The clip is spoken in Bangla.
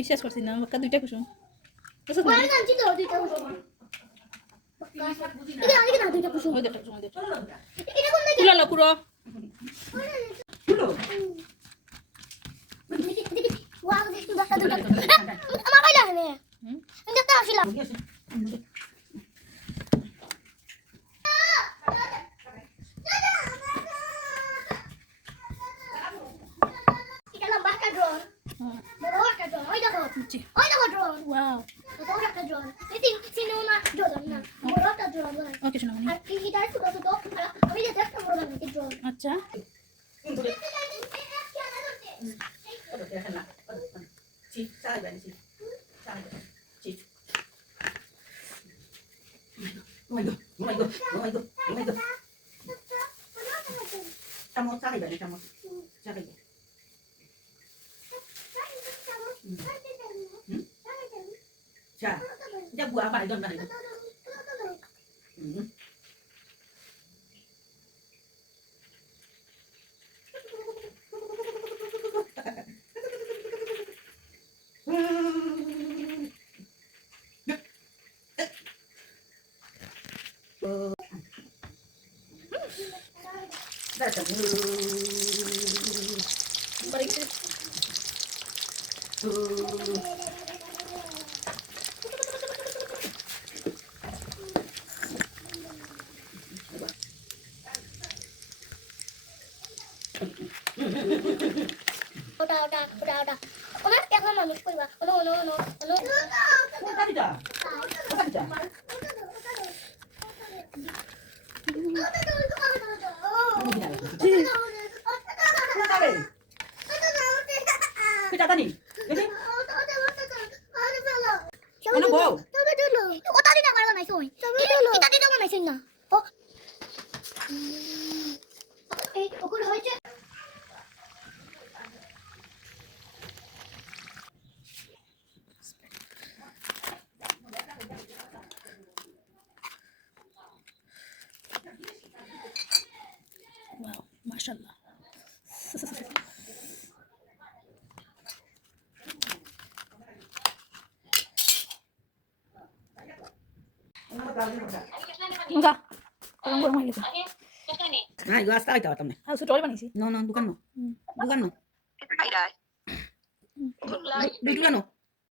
বিশ্বাস করছি না বাক্কা দুইটা কুসুম ওই জানছি তো দুইটা কুসুম এটা আগে না দুইটা কুসুম ওই দুইটা কুসুম এটা কোন দিকে কুলো কুড়ো কুলো দেখি ওয়াও দেখি বাক্কা দুইটা আমার কইলা নে দেখতে আসিলাম এটা লম্বা একটা ড্রোন বড় একটা ড্রোন ওই দেখো ড্রোন ওয়াও বড় একটা ড্রোন এই সিনেমা ড্রোন না বড় একটা ড্রোন ওকে শোনো আর কি হিটার ছোট ছোট আমি যে দেখতে বড় বানাতে ড্রোন আচ্ছা Estamos arriba, estamos arriba. Ya, ya buat apa itu? ওটা ওনা এখন মানুষ কইবা YONO Tadi dah. Tadi dah. Kita tadi. Jadi, ano bau? ওটা দিনা মারবা নাই সই এটা দিনা বানাইছেন না ও এই ওগুলো হয়েছে ওয়াও মাশাআল্লাহ enggak orang gua mau gitu Nah, gua hasta ahorita tamne. ah sudah বানিয়েছি No, no, bukan no. Bukan no. Duduk no.